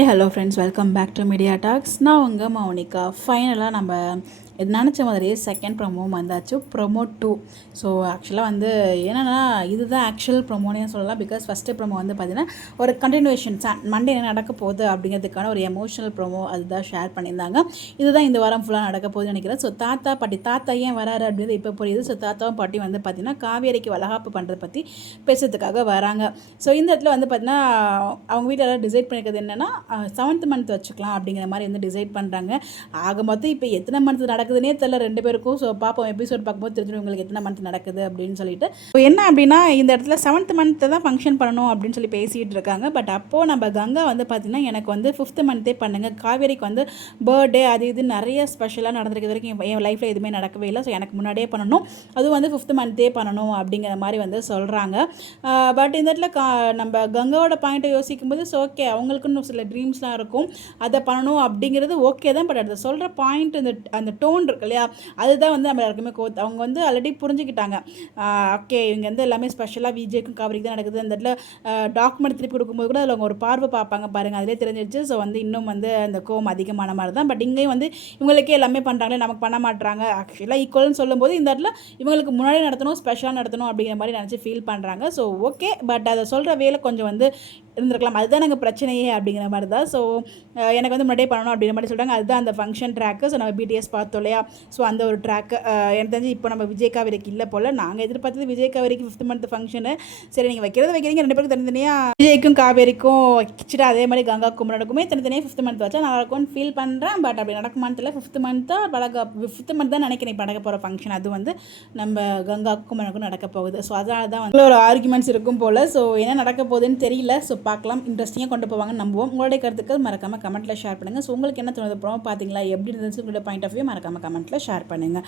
Hi hello friends, welcome back to media talks. நான் உங்கள் மௌனிகா. ஃபைனலாக நம்ம இது நினச்ச மாதிரியே செகண்ட் ப்ரொமோவும் வந்தாச்சு, ப்ரொமோ 2. ஸோ ஆக்சுவலாக வந்து என்னென்னா இதுதான் ஆக்சுவல் ப்ரொமோனே சொல்லலாம். பிகாஸ் ஃபஸ்ட்டு ப்ரொமோ வந்து பார்த்திங்கன்னா ஒரு கண்டினியூஷன் மண்டே என்ன நடக்க போகுது அப்படிங்கிறதுக்கான ஒரு எமோஷனல் ப்ரொமோ அதுதான் ஷேர் பண்ணியிருந்தாங்க. இதுதான் இந்த வாரம் ஃபுல்லாக நடக்க போகுதுன்னு நினைக்கிறேன். ஸோ தாத்தா ஏன் வராரு அப்படின்றது இப்போ புரியுது. ஸோ தாத்தாவும் பாட்டி வந்து பார்த்திங்கன்னா காவேரிக்கு வளகாப்பு பண்ணுறதை பற்றி பேசுறதுக்காக வராங்க. ஸோ இந்த இடத்துல வந்து பார்த்திங்கன்னா அவங்க வீட்டில் டிசைட் பண்ணிக்கிறது என்னென்னா 7th மந்த் வச்சுக்கலாம் அப்படிங்கிற மாதிரி வந்து டிசைட் பண்ணுறாங்க. ஆக மொத்தம் இப்போ எத்தனை மந்த் நடக்குதுன்னே தெரியல ரெண்டு பேருக்கும். ஸோ பார்ப்போம், எபிசோட் பார்க்கும்போது தெரிஞ்சிடும் உங்களுக்கு எத்தனை மந்த் நடக்குது அப்படின்னு சொல்லிட்டு. என்ன அப்படின்னா இந்த இடத்துல 7th மந்த்தை தான் ஃபங்க்ஷன் பண்ணணும் அப்படின்னு சொல்லி பேசிகிட்டு இருக்காங்க. பட் அப்போது நம்ம கங்கா வந்து பார்த்திங்கன்னா எனக்கு வந்து 5th மந்த்தே பண்ணுங்கள், காவேரிக்கு வந்து பர்த்டே அது இது நிறைய ஸ்பெஷலாக நடந்திருக்கு வரைக்கும் என் லைஃப்பில் எதுவுமே நடக்கவே இல்லை. ஸோ எனக்கு முன்னாடியே பண்ணணும், அதுவும் வந்து 5th மந்த்தே பண்ணணும் அப்படிங்கிற மாதிரி வந்து சொல்கிறாங்க. பட் இந்த இடத்துல நம்ம கங்காவோட பாயிண்ட்டை யோசிக்கும்போது ஸோ ஓகே, அவங்களுக்குன்னு சில ட்ரீம்ஸ்லாம் இருக்கும், அதை பண்ணணும் அப்படிங்கிறது ஓகே தான். பட் அதை சொல்கிற பாயிண்ட் அந்த டோன் இருக்கு இல்லையா, அதுதான் வந்து நம்ம எல்லாருக்குமே அவங்க வந்து ஆல்ரெடி புரிஞ்சுக்கிட்டாங்க. ஓகே, இவங்க வந்து எல்லாமே ஸ்பெஷலாக விஜய்க்கும் காவிரிக்கு தான் நடக்குது. அந்த இடத்துல டாக்குமெண்ட் திருப்பி கொடுக்கும்போது கூட அதில் அவங்க ஒரு பார்வை பார்ப்பாங்க பாருங்கள், அதிலே தெரிஞ்சிருச்சு. ஸோ வந்து இன்னும் வந்து அந்த கோவம் அதிகமான மாதிரி தான். பட் இங்கேயும் வந்து இவங்களுக்கே எல்லாமே பண்ணுறாங்களே, நமக்கு பண்ண மாட்டுறாங்க. ஆக்சுவலாக ஈக்குவல்னு சொல்லும்போது இந்த இடத்துல இவங்களுக்கு முன்னாடி நடத்தணும், ஸ்பெஷலாக நடத்தணும் அப்படிங்கிற மாதிரி நினச்சி ஃபீல் பண்ணுறாங்க. ஸோ ஓகே, பட் அதை சொல்கிற வேலை கொஞ்சம் வந்து இருந்திருக்கலாம். அதுதான் நாங்கள் பிரச்சனையே அப்படிங்கிற மாதிரி தான். ஸோ எனக்கு வந்து முன்னாடியே பண்ணணும் அப்படிங்கிற மாதிரி சொல்கிறாங்க. அதுதான் அந்த ஃபங்க்ஷன் ட்ராக்கு. ஸோ நம்ம பிடிஎஸ் பார்த்தோம் இல்லையா, ஸோ அந்த ஒரு ட்ராக்கு எனக்கு தெரிஞ்சு இப்போ நம்ம விஜய் காவேரிக்கு இல்லை போல். நாங்கள் எதிர்பார்த்தது விஜய் காவேரிக்கு 5th மந்த் ஃபங்க்ஷனு. சரி, நீங்கள் வைக்கிறீங்க ரெண்டு பேருக்கு தனித்தனியாக, விஜய்க்கும் காவேரிக்கும் வச்சுட்டு அதே மாதிரி கங்கா குமரனுக்குமே தனித்தனியாக 5th மந்த் வச்சா நல்லா இருக்கும்னு ஃபீல் பண்ணுறேன். பட் அப்படி நடக்குமான்னு தெரியல. 5th மந்த்தாக 5th மந்த் தான் நினைக்கிறேன் இப்போ நடக்க போகிற ஃபங்க்ஷன். அது வந்து நம்ம கங்கா குமரனுக்கும் நடக்க போகுது. ஸோ அதனால தான் வந்து ஒரு ஆர்குமெண்ட்ஸ் இருக்கும் போல். ஸோ என்ன நடக்க போகுதுன்னு தெரியல. ஸோ பார்க்கலாம், இன்ட்ரெஸ்டிங்காக கொண்டு போவாங்கன்னு நம்புவோம். உங்களுடைய கருத்துக்கள் மறக்காமல் கமெண்ட்டில் ஷேர் பண்ணுங்கள். ஸோ உங்களுக்கு என்ன தோணுது, ப்ரோமோ பார்த்தீங்களா, எப்படி இருந்துச்சு, உங்களோட பாயிண்ட் ஆஃப் வியூ மறக்காமல் கமெண்ட்டில் ஷேர் பண்ணுங்கள்.